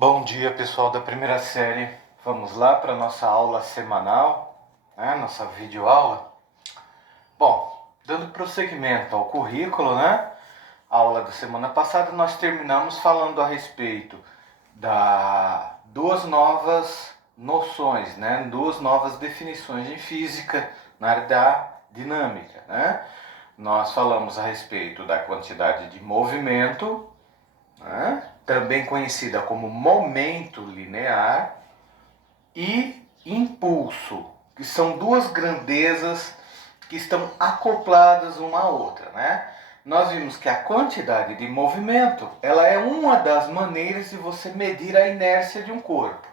Bom dia, pessoal da primeira série. Vamos lá para a nossa aula semanal, né? Nossa videoaula. Bom, dando prosseguimento ao currículo, né? A aula da semana passada nós terminamos falando a respeito da duas novas noções, né? Duas novas definições de física na área da dinâmica, né? Nós falamos a respeito da quantidade de movimento, né? Também conhecida como momento linear, e impulso, que são duas grandezas que estão acopladas uma à outra, né? Nós vimos que a quantidade de movimento, ela é uma das maneiras de você medir a inércia de um corpo,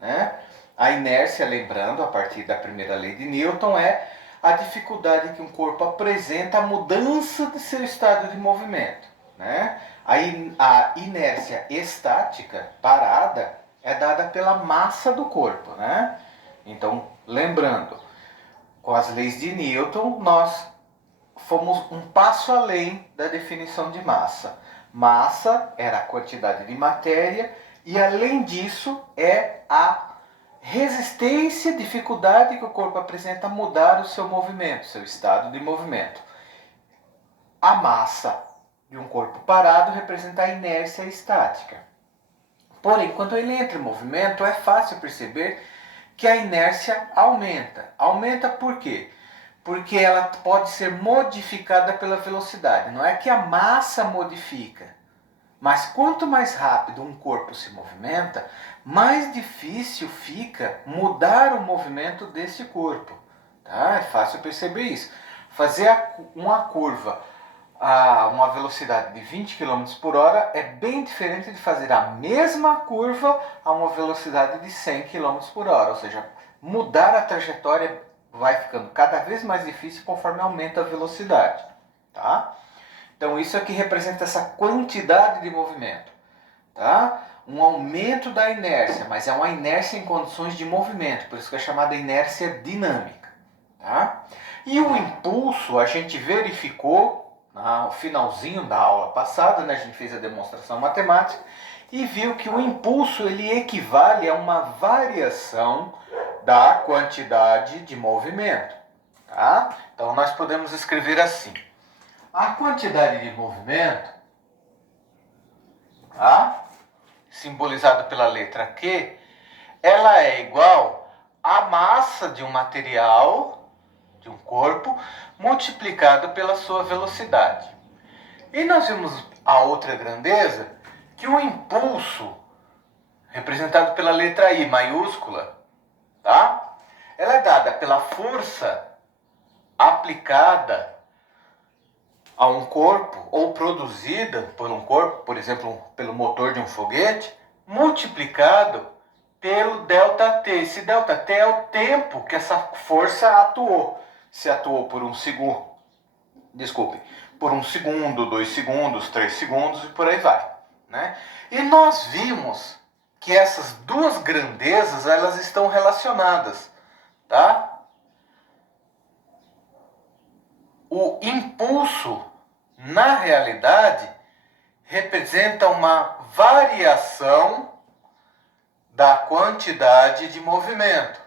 né? A inércia, lembrando, a partir da primeira lei de Newton, é a dificuldade que um corpo apresenta à mudança de seu estado de movimento, né? A inércia estática, parada, é dada pela massa do corpo, né? Então, lembrando, com as leis de Newton, nós fomos um passo além da definição de massa. Massa era a quantidade de matéria e, além disso, é a resistência, dificuldade que o corpo apresenta a mudar o seu movimento, seu estado de movimento. A massa de um corpo parado representa a inércia estática. Porém, quando ele entra em movimento, é fácil perceber que a inércia aumenta. Aumenta por quê? Porque ela pode ser modificada pela velocidade. Não é que a massa modifica, mas quanto mais rápido um corpo se movimenta, mais difícil fica mudar o movimento desse corpo. Tá? É fácil perceber isso. Fazer uma curva a uma velocidade de 20 km por hora é bem diferente de fazer a mesma curva a uma velocidade de 100 km por hora. Ou seja, mudar a trajetória vai ficando cada vez mais difícil conforme aumenta a velocidade. Tá? Então isso aqui representa essa quantidade de movimento. Tá? Um aumento da inércia, mas é uma inércia em condições de movimento, por isso que é chamada inércia dinâmica. Tá? E o impulso a gente verificou no finalzinho da aula passada, né, a gente fez a demonstração matemática e viu que o impulso ele equivale a uma variação da quantidade de movimento. Tá? Então nós podemos escrever assim: a quantidade de movimento, tá, simbolizado pela letra Q, ela é igual à massa de um material, de um corpo, multiplicado pela sua velocidade. E nós vimos a outra grandeza, que o impulso, representado pela letra I maiúscula, tá? Ela é dada pela força aplicada a um corpo ou produzida por um corpo, por exemplo, pelo motor de um foguete, multiplicado pelo ΔT. Esse ΔT é o tempo que essa força atuou. Se atuou por um segundo, por um segundo, 2 segundos, 3 segundos e por aí vai, né? E nós vimos que essas duas grandezas elas estão relacionadas, tá? O impulso, na realidade, representa uma variação da quantidade de movimento.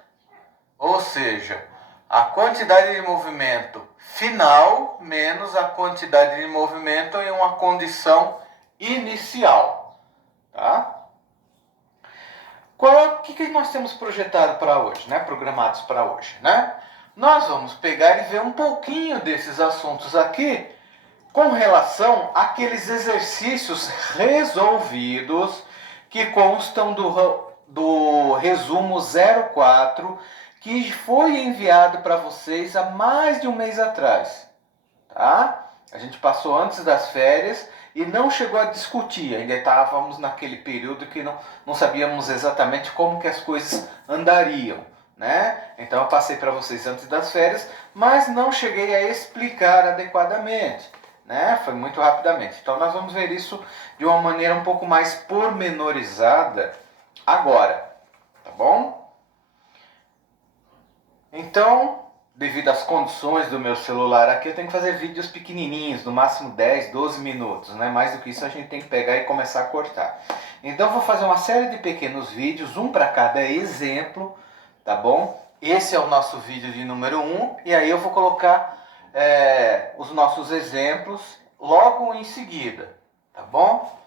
Ou seja, a quantidade de movimento final menos a quantidade de movimento em uma condição inicial. Tá? O que nós temos projetado para hoje, né? Programados para hoje, né? Nós vamos pegar e ver um pouquinho desses assuntos aqui com relação àqueles exercícios resolvidos que constam do resumo 04 que foi enviado para vocês há mais de um mês atrás. Tá? A gente passou antes das férias e não chegou a discutir, ainda estávamos naquele período que não sabíamos exatamente como que as coisas andariam. Né? Então eu passei para vocês antes das férias, mas não cheguei a explicar adequadamente. Né? Foi muito rapidamente. Então nós vamos ver isso de uma maneira um pouco mais pormenorizada agora. Tá bom? Então, devido às condições do meu celular aqui, eu tenho que fazer vídeos pequenininhos, no máximo 10, 12 minutos, né? Mais do que isso a gente tem que pegar e começar a cortar. Então eu vou fazer uma série de pequenos vídeos, um para cada exemplo, tá bom? Esse é o nosso vídeo de número 1, e aí eu vou colocar os nossos exemplos logo em seguida, tá bom?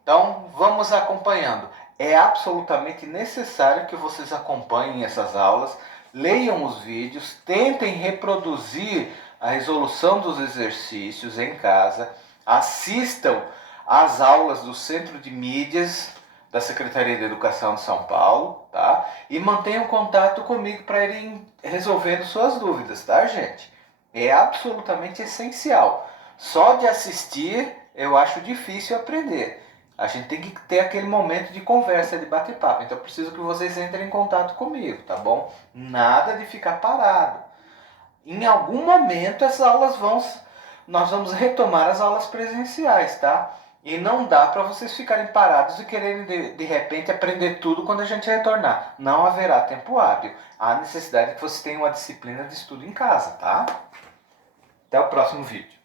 Então vamos acompanhando. É absolutamente necessário que vocês acompanhem essas aulas, leiam os vídeos, tentem reproduzir a resolução dos exercícios em casa, assistam às aulas do Centro de Mídias da Secretaria de Educação de São Paulo, tá? E mantenham contato comigo para irem resolvendo suas dúvidas, tá, gente? É absolutamente essencial. Só de assistir eu acho difícil aprender. A gente tem que ter aquele momento de conversa, de bate-papo. Então eu preciso que vocês entrem em contato comigo, tá bom? Nada de ficar parado. Em algum momento nós vamos retomar as aulas presenciais, tá? E não dá para vocês ficarem parados e quererem de repente aprender tudo quando a gente retornar. Não haverá tempo hábil. Há necessidade que você tenha uma disciplina de estudo em casa, tá? Até o próximo vídeo.